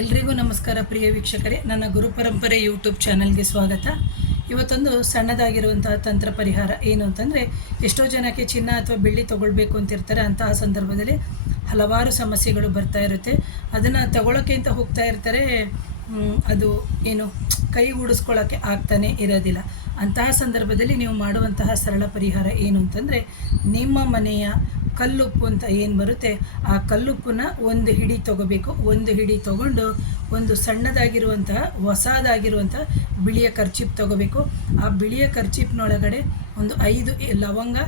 ಎಲ್ರಿಗೂ ನಮಸ್ಕಾರ ಪ್ರಿಯ ವೀಕ್ಷಕರೇ, ನನ್ನ ಗುರುಪರಂಪರೆ ಯೂಟ್ಯೂಬ್ ಚಾನಲ್ಗೆ ಸ್ವಾಗತ. ಇವತ್ತೊಂದು ಸಣ್ಣದಾಗಿರುವಂತಹ ತಂತ್ರ ಪರಿಹಾರ ಏನು ಅಂತಂದರೆ, ಎಷ್ಟೋ ಜನಕ್ಕೆ ಚಿನ್ನ ಅಥವಾ ಬೆಳ್ಳಿ ತೊಗೊಳ್ಬೇಕು ಅಂತಿರ್ತಾರೆ. ಅಂತಹ ಸಂದರ್ಭದಲ್ಲಿ ಹಲವಾರು ಸಮಸ್ಯೆಗಳು ಬರ್ತಾ ಇರುತ್ತೆ. ಅದನ್ನು ತಗೊಳ್ಳೋಕ್ಕೆ ಅಂತ ಹೋಗ್ತಾ ಇರ್ತಾರೆ, ಅದು ಏನು ಕೈ ಹೂಡಿಸ್ಕೊಳ್ಳೋಕ್ಕೆ ಆಗ್ತಾನೆ ಇರೋದಿಲ್ಲ. ಅಂತಹ ಸಂದರ್ಭದಲ್ಲಿ ನೀವು ಮಾಡುವಂತಹ ಸರಳ ಪರಿಹಾರ ಏನು ಅಂತಂದರೆ, ನಿಮ್ಮ ಮನೆಯ ಕಲ್ಲುಪ್ಪು ಅಂತ ಏನು ಬರುತ್ತೆ, ಆ ಕಲ್ಲುಪ್ಪನ್ನ ಒಂದು ಹಿಡಿ ತೊಗೋಬೇಕು. ಒಂದು ಹಿಡಿ ತೊಗೊಂಡು ಒಂದು ಸಣ್ಣದಾಗಿರುವಂತಹ ಹೊಸದಾಗಿರುವಂತಹ ಬಿಳಿಯ ಕರ್ಚಿಪ್ ತೊಗೋಬೇಕು. ಆ ಬಿಳಿಯ ಕರ್ಚಿಪ್ನೊಳಗಡೆ ಒಂದು 5 ಲವಂಗ,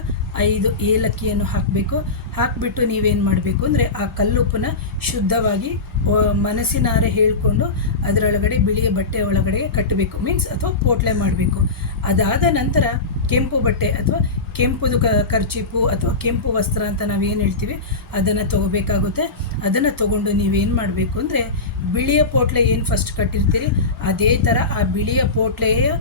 5 ಏಲಕ್ಕಿಯನ್ನು ಹಾಕಬೇಕು. ಹಾಕಿಬಿಟ್ಟು ನೀವೇನು ಮಾಡಬೇಕು ಅಂದರೆ, ಆ ಕಲ್ಲುಪ್ಪನ್ನ ಶುದ್ಧವಾಗಿ ಮನಸ್ಸಿನಾರೆ ಹೇಳಿಕೊಂಡು ಅದರೊಳಗಡೆ ಬಿಳಿಯ ಬಟ್ಟೆ ಒಳಗಡೆ ಕಟ್ಟಬೇಕು, ಮೀನ್ಸ್ ಅಥವಾ ಪೋಟ್ಲೆ ಮಾಡಬೇಕು. ಅದಾದ ನಂತರ ಕೆಂಪು ಬಟ್ಟೆ ಅಥವಾ ಕೆಂಪುದು ಕರ್ಚಿಪ್ಪು ಅಥವಾ ಕೆಂಪು ವಸ್ತ್ರ ಅಂತ ನಾವೇನು ಹೇಳ್ತೀವಿ ಅದನ್ನು ತೊಗೋಬೇಕಾಗುತ್ತೆ. ಅದನ್ನು ತೊಗೊಂಡು ನೀವೇನು ಮಾಡಬೇಕು ಅಂದರೆ, ಬಿಳಿಯ ಪೋಟ್ಲೆ ಏನು ಫಸ್ಟ್ ಕಟ್ಟಿರ್ತೀರಿ ಅದೇ ಥರ ಆ ಬಿಳಿಯ ಪೋಟ್ಲೆಯ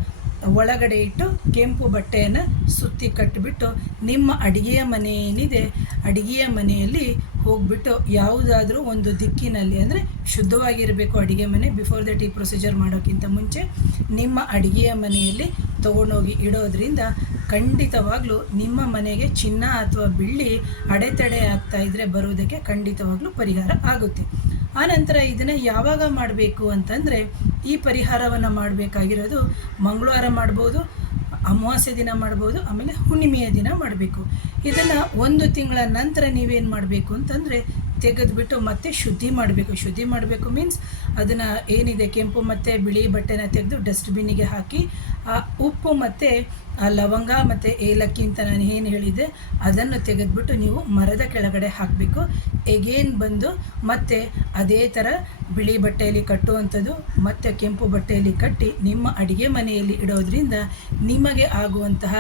ಒಳಗಡೆ ಇಟ್ಟು ಕೆಂಪು ಬಟ್ಟೆಯನ್ನು ಸುತ್ತಿ ಕಟ್ಟಿಬಿಟ್ಟು ನಿಮ್ಮ ಅಡುಗೆಯ ಮನೆ ಏನಿದೆ ಅಡುಗೆಯ ಮನೆಯಲ್ಲಿ ಹೋಗಿಬಿಟ್ಟು ಯಾವುದಾದ್ರೂ ಒಂದು ದಿಕ್ಕಿನಲ್ಲಿ, ಅಂದರೆ ಶುದ್ಧವಾಗಿರಬೇಕು ಅಡುಗೆ ಮನೆ. ಬಿಫೋರ್ ದಟ್ ಈ ಪ್ರೊಸೀಜರ್ ಮಾಡೋಕ್ಕಿಂತ ಮುಂಚೆ ನಿಮ್ಮ ಅಡುಗೆಯ ಮನೆಯಲ್ಲಿ ತೊಗೊಂಡೋಗಿ ಇಡೋದ್ರಿಂದ ಖಂಡಿತವಾಗ್ಲೂ ನಿಮ್ಮ ಮನೆಗೆ ಚಿನ್ನ ಅಥವಾ ಬೆಳ್ಳಿ ಅಡೆತಡೆ ಆಗ್ತಾಯಿದ್ರೆ ಬರೋದಕ್ಕೆ ಖಂಡಿತವಾಗ್ಲೂ ಪರಿಹಾರ ಆಗುತ್ತೆ. ಆನಂತರ ಇದನ್ನು ಯಾವಾಗ ಮಾಡಬೇಕು ಅಂತಂದರೆ, ಈ ಪರಿಹಾರವನ್ನು ಮಾಡಬೇಕಾಗಿರೋದು ಮಂಗಳವಾರ ಮಾಡ್ಬೋದು, ಅಮಾವಾಸ್ಯೆ ದಿನ ಮಾಡ್ಬೋದು, ಆಮೇಲೆ ಹುಣ್ಣಿಮೆಯ ದಿನ ಮಾಡಬೇಕು. ಇದನ್ನು 1 ತಿಂಗಳ ನಂತರ ನೀವೇನು ಮಾಡಬೇಕು ಅಂತಂದರೆ, ತೆಗೆದುಬಿಟ್ಟು ಮತ್ತೆ ಶುದ್ಧಿ ಮಾಡಬೇಕು. ಮೀನ್ಸ್ ಅದನ್ನು ಏನಿದೆ ಕೆಂಪು ಮತ್ತು ಬಿಳಿ ಬಟ್ಟೆನ ತೆಗೆದು ಡಸ್ಟ್ಬಿನ್ನಿಗೆ ಹಾಕಿ, ಆ ಉಪ್ಪು ಮತ್ತು ಆ ಲವಂಗ ಮತ್ತು ಏಲಕ್ಕಿ ಅಂತ ನಾನು ಏನು ಹೇಳಿದೆ ಅದನ್ನು ತೆಗೆದುಬಿಟ್ಟು ನೀವು ಮರದ ಕೆಳಗಡೆ ಹಾಕಬೇಕು. ಎಗೇನ್ ಬಂದು ಮತ್ತೆ ಅದೇ ಥರ ಬಿಳಿ ಬಟ್ಟೆಯಲ್ಲಿ ಕಟ್ಟುವಂಥದ್ದು ಮತ್ತು ಕೆಂಪು ಬಟ್ಟೆಯಲ್ಲಿ ಕಟ್ಟಿ ನಿಮ್ಮ ಅಡುಗೆ ಮನೆಯಲ್ಲಿ ಇಡೋದ್ರಿಂದ ನಿಮಗೆ ಆಗುವಂತಹ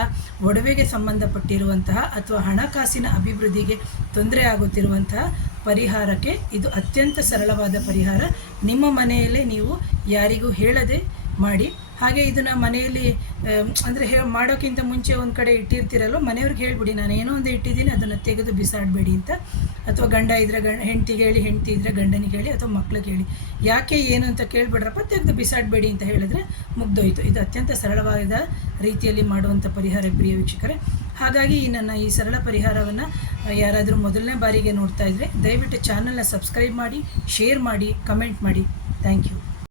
ಒಡವೆಗೆ ಸಂಬಂಧಪಟ್ಟಿರುವಂತಹ ಅಥವಾ ಹಣಕಾಸಿನ ಅಭಿವೃದ್ಧಿಗೆ ತೊಂದರೆ ಆಗುತ್ತಿರುವಂತಹ ಪರಿಹಾರಕ್ಕೆ ಇದು ಅತ್ಯಂತ ಸರಳವಾದ ಪರಿಹಾರ. ನಿಮ್ಮ ಮನೆಯಲ್ಲೇ ನೀವು ಯಾರಿಗೂ ಹೇಳದೆ ಮಾಡಿ. ಹಾಗೆ ಇದನ್ನು ಮನೆಯಲ್ಲಿ ಅಂದರೆ ಮಾಡೋಕ್ಕಿಂತ ಮುಂಚೆ ಒಂದು ಕಡೆ ಇಟ್ಟಿರ್ತೀರಲ್ಲೋ, ಮನೆಯವ್ರಿಗೆ ಹೇಳಿಬಿಡಿ, ನಾನು ಏನೋ ಒಂದು ಇಟ್ಟಿದ್ದೀನಿ ಅದನ್ನು ತೆಗೆದು ಬಿಸಾಡಬೇಡಿ ಅಂತ. ಅಥವಾ ಗಂಡ ಇದ್ದರೆ ಹೆಂಡ್ತಿಗೆ ಹೇಳಿ, ಹೆಂಡ್ತಿ ಇದ್ದರೆ ಗಂಡನಿಗೆ ಹೇಳಿ, ಅಥವಾ ಮಕ್ಳಿಗೆ ಹೇಳಿ. ಯಾಕೆ ಏನು ಅಂತ ಕೇಳಿಬಿಡ್ರಪ್ಪ, ತೆಗೆದು ಬಿಸಾಡಬೇಡಿ ಅಂತ ಹೇಳಿದ್ರೆ ಮುಗ್ದೋಯ್ತು. ಇದು ಅತ್ಯಂತ ಸರಳವಾದ ರೀತಿಯಲ್ಲಿ ಮಾಡುವಂಥ ಪರಿಹಾರ ಪ್ರಿಯ ವೀಕ್ಷಕರೇ. ಹಾಗಾಗಿ ನನ್ನ ಈ ಸರಳ ಪರಿಹಾರವನ್ನು ಯಾರಾದರೂ ಮೊದಲನೇ ಬಾರಿಗೆ ನೋಡ್ತಾ ಇದ್ದರೆ ದಯವಿಟ್ಟು ಚಾನಲ್ನ ಸಬ್ಸ್ಕ್ರೈಬ್ ಮಾಡಿ, ಶೇರ್ ಮಾಡಿ, ಕಮೆಂಟ್ ಮಾಡಿ. Thank you.